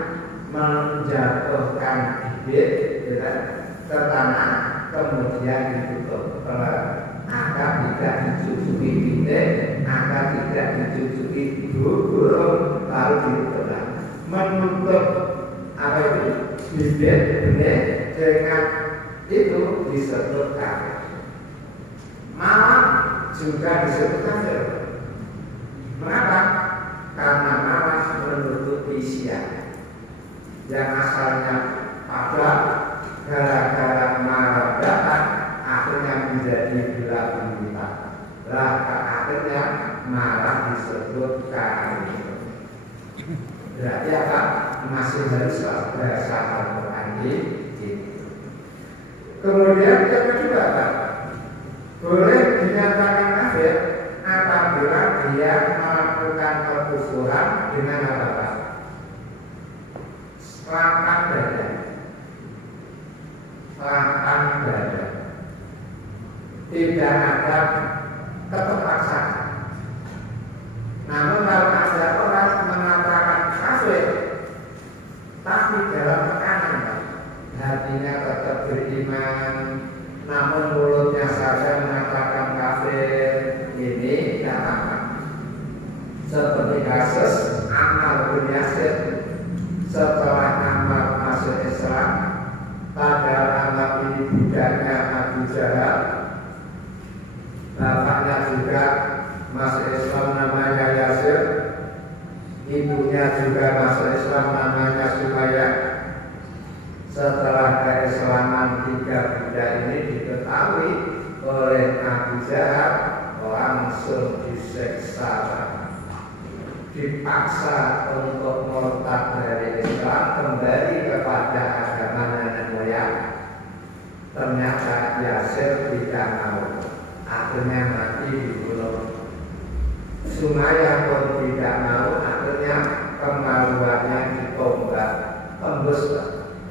menjatuhkan bibit ke tanah, kemudian ditutup agar tidak dicucuki bibit, agar tidak dicucuki burung, lalu ditutup. Menutup apa itu bibit benih dengan itu disebut kafir. Malam juga disebut kafir. Mengapa? Karena malam menutupi siang. Yang asalnya pada gara-gara malam datang akhirnya menjadi gelap gulita. Lah akhirnya malam disebut kafir. Berarti apa? Masih harus bahasa Al-Quran itu. Kemudian yang kedua apa? Boleh dinyatakan kafir apabila dia melakukan kekufuran dengan apa? Lapang dada. Tidak ada keterpaksaan. Namun kalau ada orang mengatakan kafir tapi dalam beriman, namun mulutnya saja mengatakan kafir, ini tidak apa. Seperti kasus Ammar bin Yasir, setelah Ammar masuk Islam, padahal Ammar ini budaknya Abu Jahal, bapaknya juga masuk Islam namanya Yasir, ibunya juga masuk Islam namanya Sumayyah. Setelah keislaman tiga budak ini diketahui oleh Abu Jahal, langsung diseksa, dipaksa untuk murtad dari Islam kembali kepada agama nenek moyang. Ternyata Yasir tidak mau, akhirnya mati dibunuh. Sumayyah pun tidak mau, akhirnya kemaluannya ditombak, tembus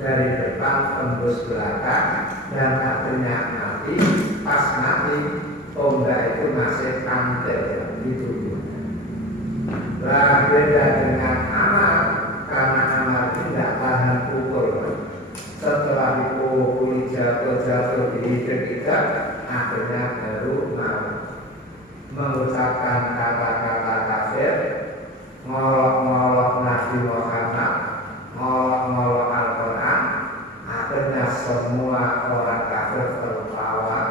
dari depan, tembus belakang, dan akhirnya mati. Pas mati, tombak itu masih kantel di tubuh. Lah beda dengan Ammar, karena Ammar tidak tahan pukul. Setelah dipukuli jatuh-jatuh diinjek-injek, akhirnya baru mau mengucapkan kata-kata kafir, ngolok-ngolok Nabi Muhammad, ngolok-ngolok Al-Quran. Akhirnya semua orang kafir tertawa.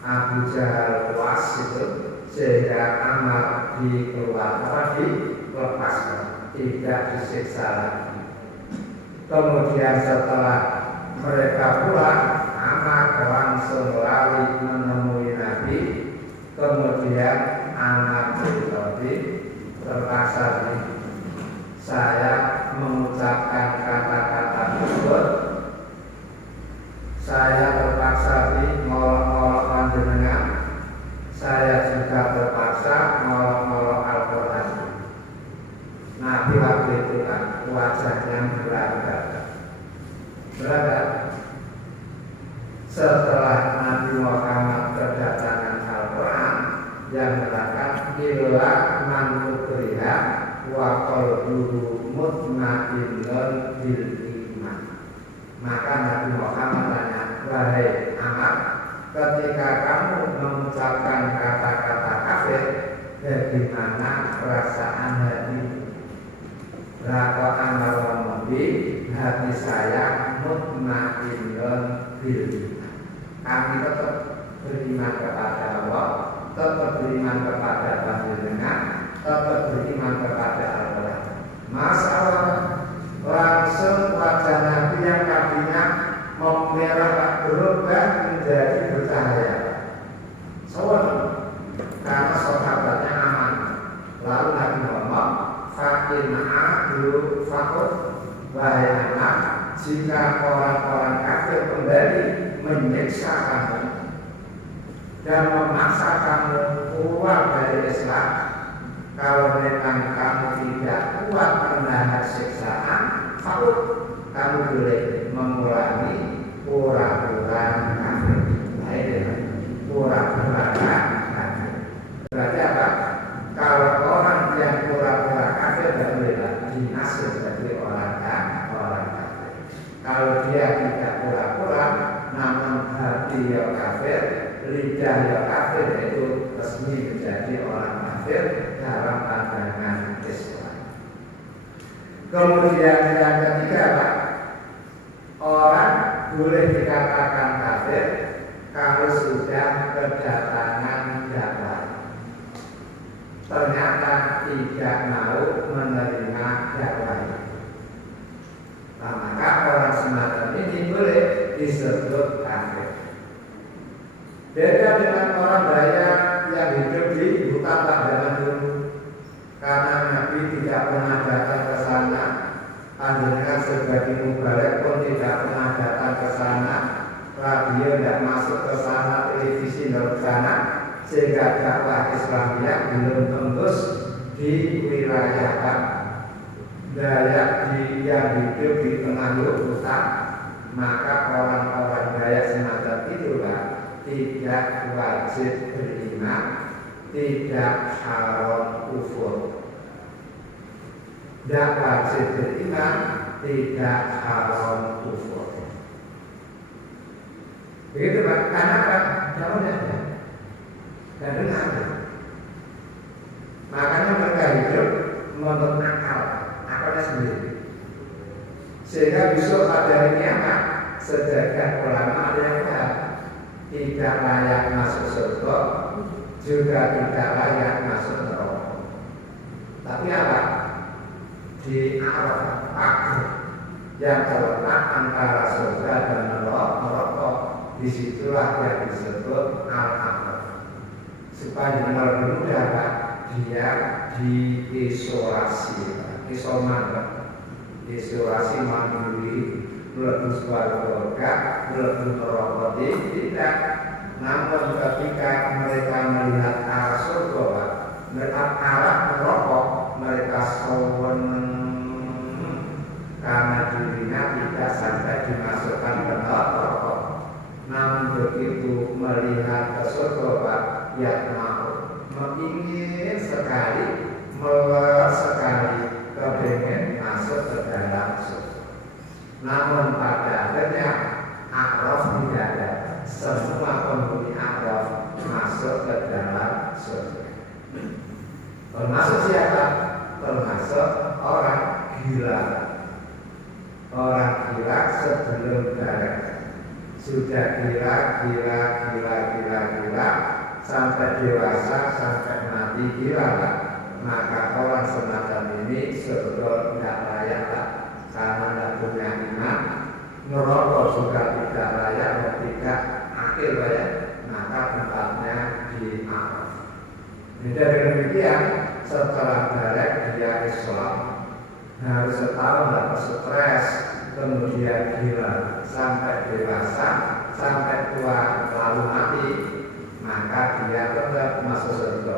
Abu Jahal puas itu, sehingga Ammar dilepaskan, tidak disiksa lagi. Kemudian setelah mereka pulang, Ammar langsung lari menemui Nabi. Kemudian Ammar terpaksa saya mengucapkan kata-kata tersebut. Saya terpaksa ngolok-ngolok panjenengan. Saya juga terpaksa ngolok-ngolok Al-Quran. Nabi waktu itu kan wajahnya berada. Setelah Nabi Muhammad kedatangan Al-Quran yang mengatakan illa man ukriha wa qalbuhu mutmainnun bil iman. Maka Nabi Muhammad tanya, wahai Ammar, ketika kamu mengucapkan kata-kata kafir, bagaimana perasaan hati? Raka Ammar Mubi, hati saya mutmainnun bil iman. Kami tetap beriman kepada Allah, tetap beriman kepada panjenengan, tetap beriman kepada Al-Quran. Masalah langsung wajah Nabi yang tadinya memerah berubah menjadi bercahaya. Soal karena sahabatnya aman. Lalu Nabi ngomong, "Fakin adu fakut, wahai anak, jika orang-orang kafir kembali menyiksa kamu dan memaksa kamu keluar dari Islam, kalau memang kamu tidak kuat menahan siksaan, kamu boleh mengulangi pura-pura kafir. Pura-pura kafir. Berarti apa? Kalau orang yang pura-pura kafir tidak boleh dinasib sebagai orang kafir. Kalau dia tidak pura-pura, namun hati yang kafir, lidah yang kafir, itu resmi menjadi orang kafir dalam pandangan Islam. Kemudian yang ketiga, Pak, orang boleh dikatakan kafir kalau sudah kedatangan dakwah. Ternyata tidak mau menerima dakwah. Nah, maka orang semacam ini boleh disebut kafir. Beda dengan orang Dayak yang hidup di hutan Padangan dulu, karena Nabi tidak pernah datang ke sana. Panjenengan sebagai mubalek pun tidak pernah datang ke sana. Radio tidak masuk ke sana, televisi tidak ke sana, sehingga dakwah Islamiyah belum tembus di wilayah Dayak yang hidup di tengah hutan. Maka orang-orang Dayak semacam itulah tidak wajib beriman, tidak haram kufur. Tidak wajib beriman, tidak haram kufur. Begitu Pak, karena apa? Calonnya dan dengar. Makanya mereka hidup menurut akalnya sendiri. Sehingga besok pada hari kiamat sejagat ulama ada yang paham tidak layak masuk surga, juga tidak layak masuk neraka. Tapi apa? Di Arafah yang terletak antara surga dan neraka, disitulah yang disebut Al-Arafah. Supaya lebih mudah Pak, dia diisolasi, isoman, isolasi mandiri, melebihi sebuah keluarga, melebihi neraka tidak. Namun ketika mereka melihat arah surga, melihat arah neraka, mereka seneng karena dirinya tidak sampai dimasukkan ke neraka. Namun begitu melihat ke surga, ya mau ingin sekali, meler sekali, kepengen masuk ke dalam surga. Namun pada akhirnya A'raf tidak ada. Semua penghuni A'raf masuk ke dalam surga. Termasuk siapa? Termasuk orang gila. Orang gila sebelum darah. Sudah gila sampai dewasa, sampai mati gila. Maka orang semacam ini surga tidak layak karena tidak punya iman. Neraka juga tidak layak, tidak akhir layak. Maka tempatnya di Araf. Dari demikian setelah balik dia Islam harus setahun dapat stres, kemudian gila sampai dewasa, sampai tua lalu mati, maka dia tetap masuk surga.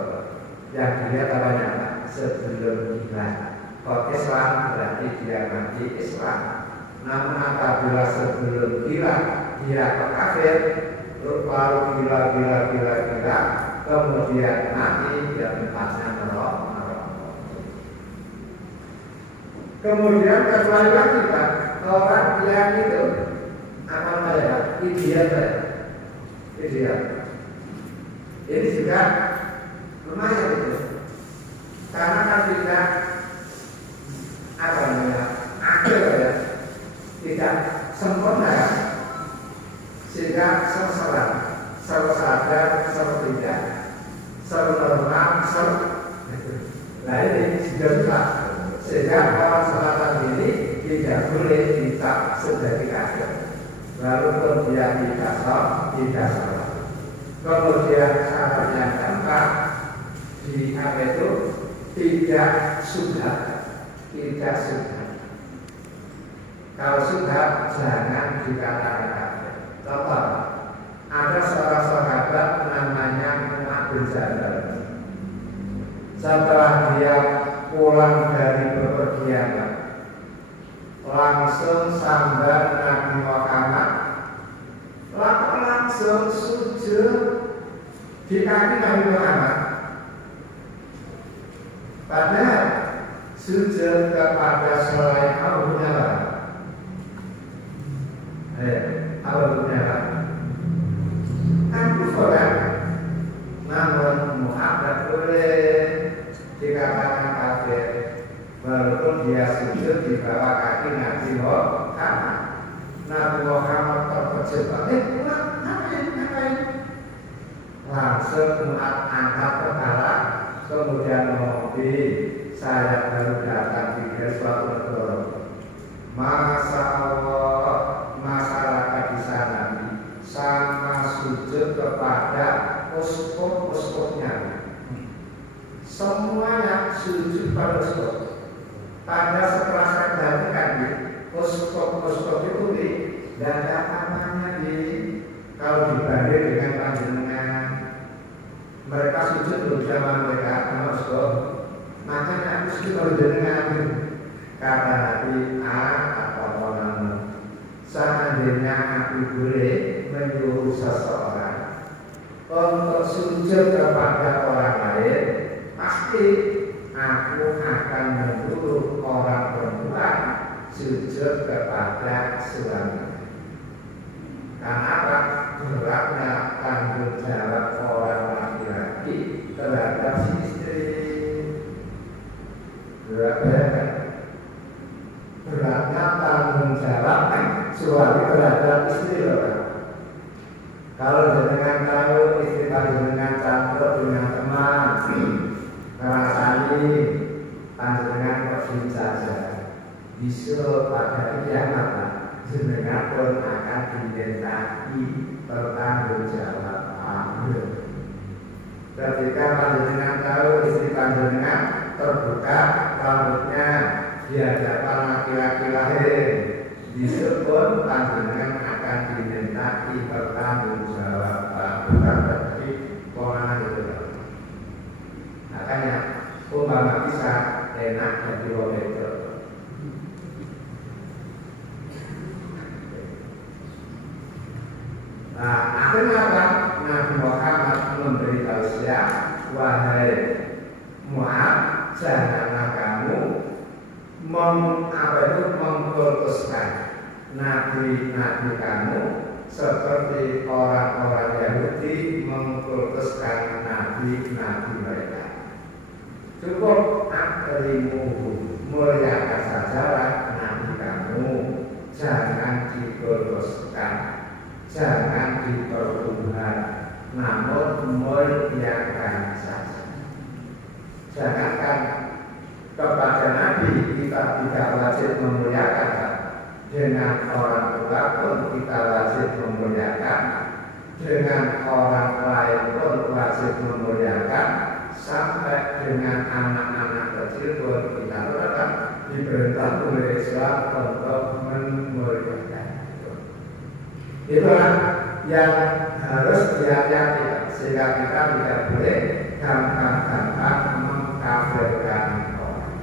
Yang dilihat apanya? Sebelum gila. Kalau Islam berarti dia mati Islam. Namun apabila sebelum gila dia kafir, lalu gila, kemudian mati, dia tempatnya neraka. Kemudian kecuali lagi Pak, orang yang itu apa namanya? Ideal. Ini juga lumayan itu, karena kan tidak apa namanya akhir ya, tidak sempurna ya, sehingga sengsara, sadar, tidak, normal, nah ini sudah susah, sehingga orang selatan ini tidak boleh dicap sebagai kafir, walaupun dia tidak salah. Kemudian syarat yang keempat di apa itu tidak sudah. Kalau sudah jangan dikatakan kafir. Contoh, ada seorang sahabat namanya Mu'adz bin Jabal. Setelah dia pulang dari bepergian, langsung sambar Nabi Muhammad, langsung sujud di kaki Nabi Muhammad. Padahal sujud kepada selain Allah Allah kan kufur kan? Namun Muhammad boleh dikatakan kafir walaupun dia sujud di bawah kaki Nabi Muhammad. Nabi Muhammad terkejut, ngapain? Langsung Mu'adz angkat kepala, kemudian ngomong, saya baru datang di suatu negara. Masa Allah masyarakat di sana sama sujud kepada uskup-uskupnya. Semuanya sujud pada uskup. Pada setelah saya perhatikan uskup-uskup itu tidak ada apa-apanya kalau dibanding dengan panjenengan. Mereka sujud bersama mereka sama uskup. Makanya aku sujud panjenengan karena Nabi seandainya aku boleh menyuruh seseorang untuk sujud kepada orang lain, pasti aku akan menyuruh orang perempuan sujud kepada suami. Karena apa? beratnya tanggung jawab orang laki-laki terhadap si istri. Beratnya tanggung jawab suami terhadap istri orang. Kalau jenengan tahu istri panjenengan campur dengan teman, ngerasani panjenengan kok saja, bisa pada kiamat jenengan pun akan dimintai bertanggung jawab. Ketika panjenengan tahu istri panjenengan terbuka rambutnya di hadapan laki-laki lain, disebut panjenengan akan dimintai bertanggung jawab. Bukan berarti orang itu. Makanya umpama bisa enak jadi wong itu. Nah, akhirnya apa? Nabi Muhammad memberi tausiah, wahai Mu'ad, janganlah kamu mengkultuskan nabi-nabi kamu seperti orang-orang Yahudi mengkultuskan nabi-nabi mereka. Cukup akrimuhu, muliakan sajalah nabi kamu, jangan dikultuskan, jangan dipertuhan, namun muliakan saja. Jangankan kepada nabi kita tidak wajib memuliakan, dengan orang tua pun kita wajib memuliakan, dengan orang lain pun wajib memuliakan, sampai dengan anak-anak kecil pun kita tetap diperintah oleh Islam untuk memuliakan. Itulah yang harus dihati-hati sehingga kita tidak boleh gampang-gampang mengkafirkan orang.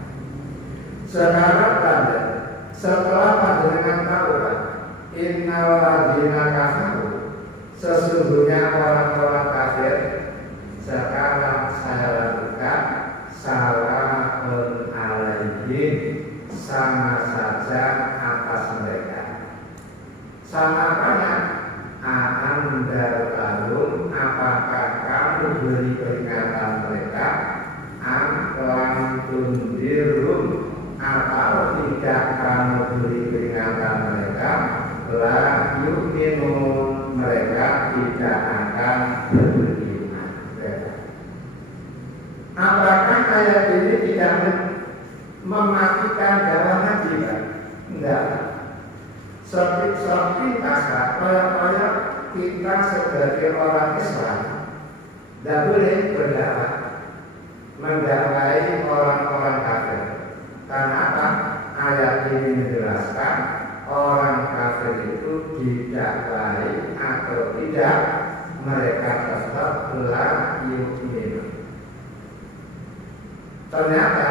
Sekarang lanjut. Setelah panjenengan tahu, innal ladzina kafaru, sesungguhnya orang-orang kafir, sekarang saya lakukan salamun alaihim, sama saja atas mereka. Sama apanya? A'andartahum, apakah kamu beri peringatan mereka? Lam tundirhum, atau tidak kamu beri peringatan mereka? La yu'minun, mereka tidak akan beriman. Apakah ayat ini tidak mematikan dakwah Nabi? Enggak. Seperti kayak kita sebagai orang Islam tidak boleh berdakwah mendakwai orang-orang kafir. Karena apa? Ayat ini menjelaskan orang kafir itu didakwai atau tidak, mereka tetap la yu'minun. Ternyata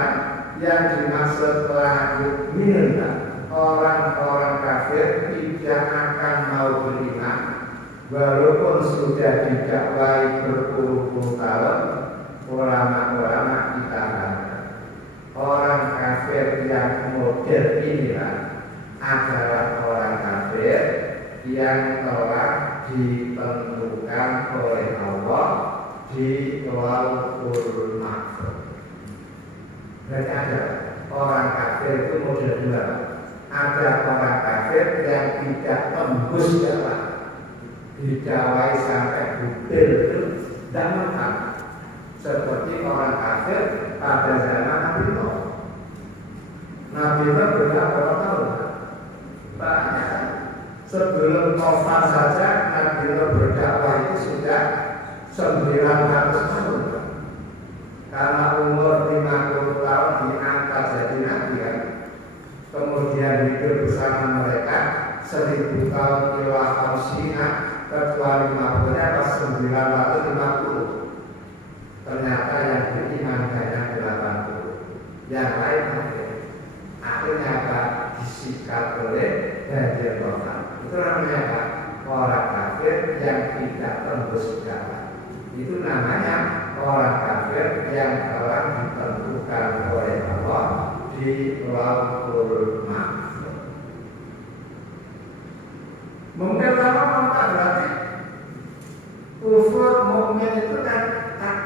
yang dimaksud la yu'minun, orang-orang kafir tidak akan mau beriman walaupun sudah didakwai berpuluh-puluh tahun. Ulama-ulama kita orang kafir yang model inilah adalah orang kafir yang telah ditentukan oleh Allah di Lauhul Mahfuz. Berarti ada orang kafir itu model dua. Ada orang kafir yang tidak tembus dakwah, didakwai sampai butir itu tidak mampu. Seperti orang kafir pada zaman Nabi Nuh. Nabi Nuh berapa tahun? Banyak. Sebelum Tufan saja Nabi Nuh berdakwah itu sudah 900 tahun. Karena umur 50 tahun diangkat jadi Nabi kan. Kemudian hidup bersama mereka 1000 tahun ila khamsina, kecuali 50-nya pas 950. Ternyata yang beriman hanya 80, yang lain akhir. Akhirnya apa? Disikat oleh banjir total. Itu namanya apa? Orang kafir yang tidak tembus dakwah. Itu namanya orang kafir yang telah ditentukan oleh Allah di Lauhul Mahfuz. Mungkin lama tak berarti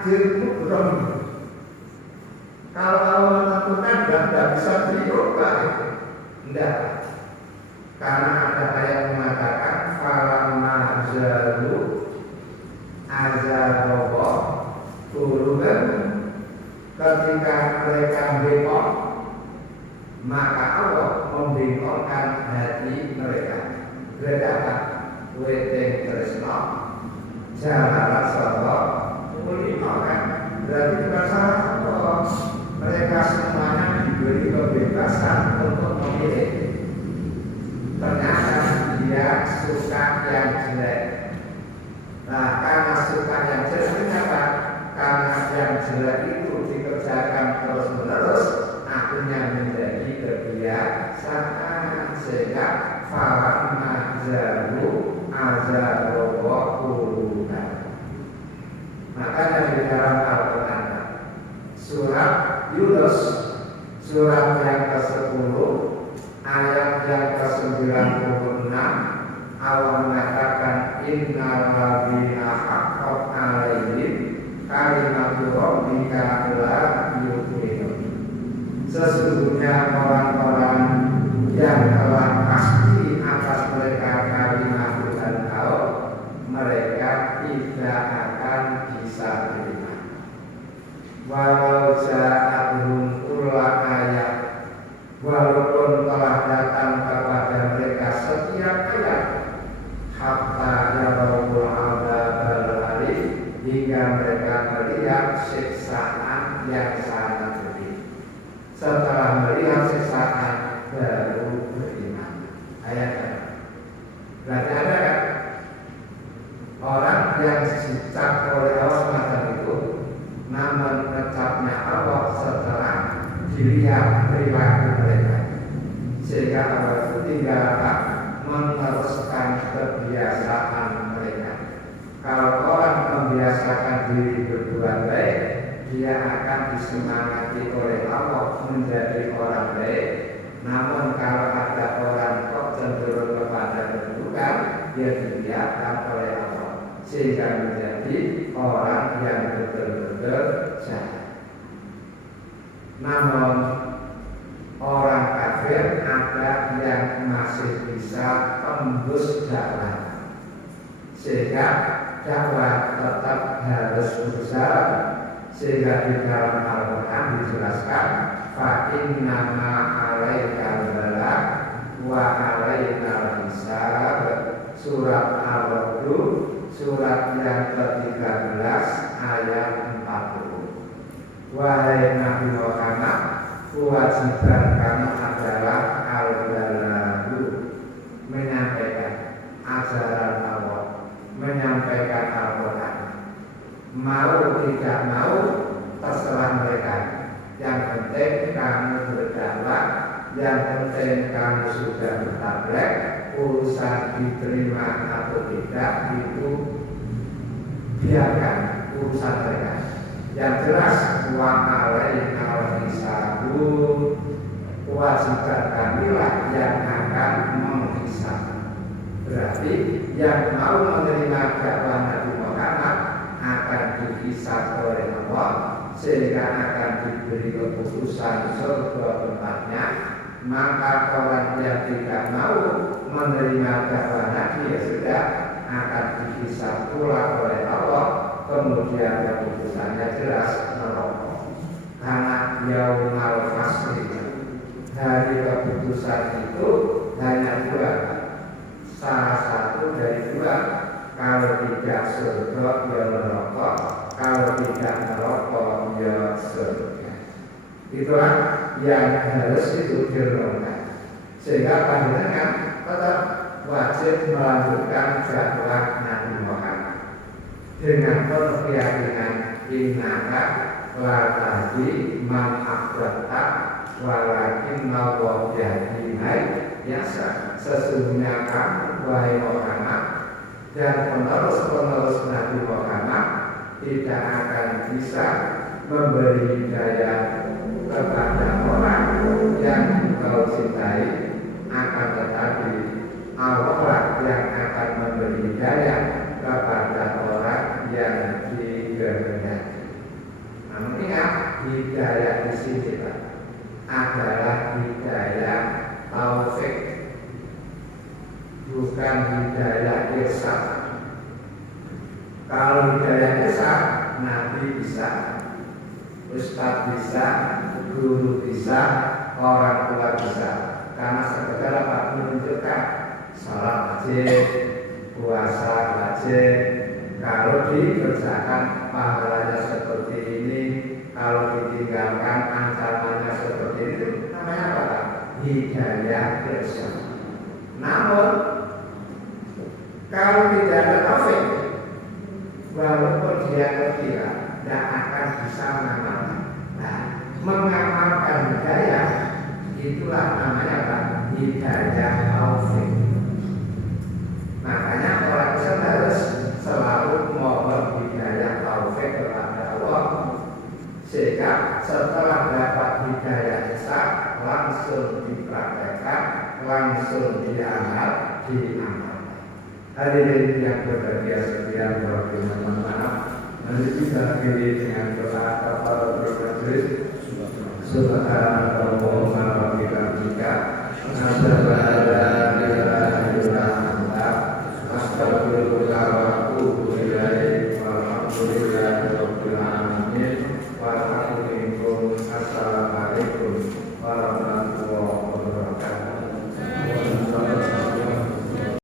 takdirmu belum. Kalau Allah menentukan tidak bisa dirubah. Tidak. Karena ada ayat mengatakan falamma zalu azabah quluban, ketika mereka bengkok maka Allah membengkokkan hati mereka. Berdapat weteng tresno jalan sapa mulino kan. Berarti bukan salah Allah. Mereka semuanya diberi kebebasan untuk memilih. Ternyata dia suka yang jelek. Nah, karena suka yang jelek kenapa? Karena yang jelek itu dikerjakan terus-menerus, akhirnya menjadi kebiasaan, sehingga falamma zalu azabah quluban. Makanya di dalam Al-Quran surat Yunus, surat yang ke-10 ayat yang ke-96, Allah mengatakan innal ladzina haqqat 'alaihim kalimatu rabbika la yu'minun. Sesungguhnya orang-orang yang telah pasti atas mereka kalimat Tuhan kau, mereka tidak akan bisa terima. Walau ja'atuhum kullu ayat, walaupun telah datang kepada mereka setiap ayat, hatta yarawul adzabal alim, hingga mereka melihat siksaan yang sangat pedih. Setelah melihat siksaan baru beriman. Ayatnya berarti ada kan orang yang dicap oleh Allah semacam itu, namun ngecapnya Allah setelah dilihat perilaku mereka, sehingga Allah itu tinggal meneruskan kebiasaan mereka. Kalau orang membiasakan diri berbuat baik, dia akan disemangati oleh Allah menjadi orang baik. Namun kalau ada orang kok cenderung kepada keburukan, dia dibiarkan oleh Allah, sehingga menjadi orang yang betul-betul jahat. Namun orang kafir ada yang masih bisa tembus jalan, sehingga dakwah tetap harus berusaha. Sehingga di dalam Al-Quran dijelaskan fa innama 'alaikal balagh wa 'alainal hisab. Surat Al-Ra'd, surat yang ke-13 ayat 40. Wahai Nabi Muhammad, kewajiban kamu adalah al-balagh, menyampaikan ajaran Allah, menyampaikan Al-Quran. Mau tidak mau terserah mereka. Yang penting kamu berdakwah, yang penting kamu sudah bertabligh. Urusan diterima atau tidak itu biarkan urusan mereka. Yang jelas wa alaina hisabu, kewajiban kamilah yang akan menghisab. Berarti yang mau menerima dakwah Nabi Muhammad akan dihisab oleh Allah, sehingga akan diberi keputusan surga tempatnya. Maka orang yang tidak mau menerima dakwah Nabi, ya sudah, akan dihisab pula oleh Allah, kemudian keputusannya jelas neraka. Karena yaumal fasli, hari keputusan itu hanya dua, salah satu dari dua. Kalau tidak surga ya neraka, kalau tidak neraka ya surga. Itulah yang harus itu direnungkan, sehingga panjenengan tetap wajib melanjutkan dakwah Nabi Muhammad dengan penuh keyakinan innaka la tahdi man ahbabta walakin Allah yahdi man yasha. Sesungguhnya kamu wahai Muhammad dan penerus-penerus Nabi Muhammad tidak akan bisa memberi hidayah kepada orang yang engkau cintai, akan tetapi Allah yang akan memberi hidayah kepada orang yang dikehendaki. hidayah di sini Pak adalah hidayah taufik, bukan hidayah irsyad. Kalau hidayah irsyad, Nabi bisa, Ustadz bisa, guru bisa, orang tua bisa. Karena sekedar apa? Menunjukkan salat wajib, puasa wajib. Kalau dikerjakan pahalanya seperti ini, kalau ditinggalkan ancamannya seperti itu, namanya apa? Hidayah irsyad. Namun kalau tidak ada taufik, walaupun dia kira tidak akan bisa mengamalkan. Nah, mengamalkan hidayah itulah namanya apa? Hidayah taufik. Makanya orang Islam harus selalu mohon hidayah taufik kepada Allah, sehingga setelah dapat hidayah irsyad langsung dipraktekkan, langsung diamalkan. Hadirin yang berbahagia sekalian, mohon maaf, nanti kita pilih dengan doa kafaratul majlis. Subhanallah.